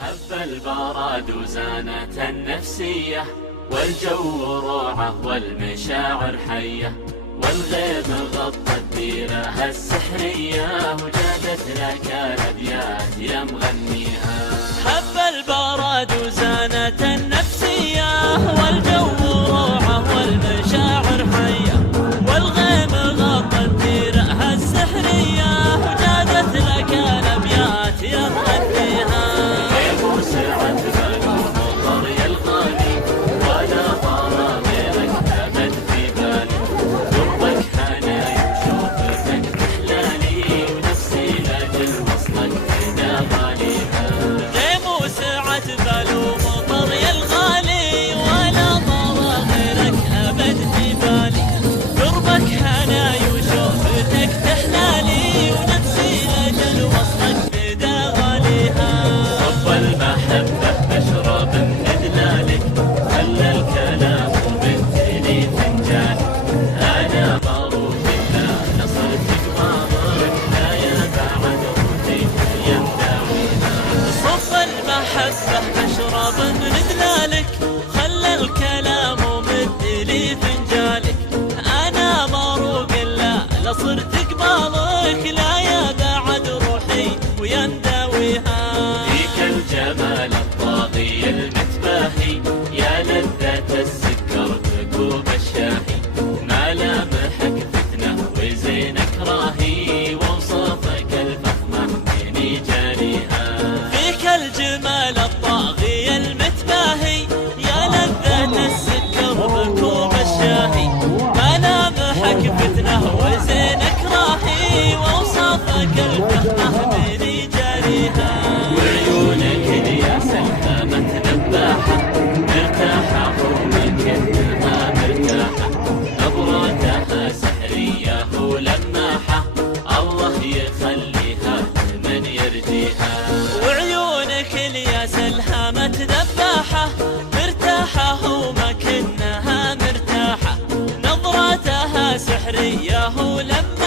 هب البراد وزانت النفسية، والجو روعة والمشاعر حية، والغيم غطت ديرها السحرية، وجادت لك الأبيات يا مغنيها. هب البراد وزانت النفسية، والجو روعة والمشاعر حية، والغيم غطت ديرها السحرية، وجادت لك الأبيات يا مغنيها. أشرب من دلالك، خلى الكلام ومد لي فنجالك. أنا مروق لا صرت قبالك، لا يا بعد روحي وينداويها. فيك الجمال الطاغي المتباهي، يا لذة السكر بكوب الشاهي، ملامحك فتنة وزينك راهي، ووصافك الفخمة من جاريها. فيك الجمال الطاغي المتباهي، يا لذة السكر بكوب الشاهي، ملامحك فتنة وزينك راهي، ووصافك الفخمة من جاريها. وعيونك الياس الهامة نباحة، مرتاحة ومكنها مرتاحة، نظرتها سحرية ولماحة، الله يخليها من يرجيها. وعيونك الياس الهامة ذباحة، مرتاحة ومكنها مرتاحة، نظرتها سحرية ولماحة.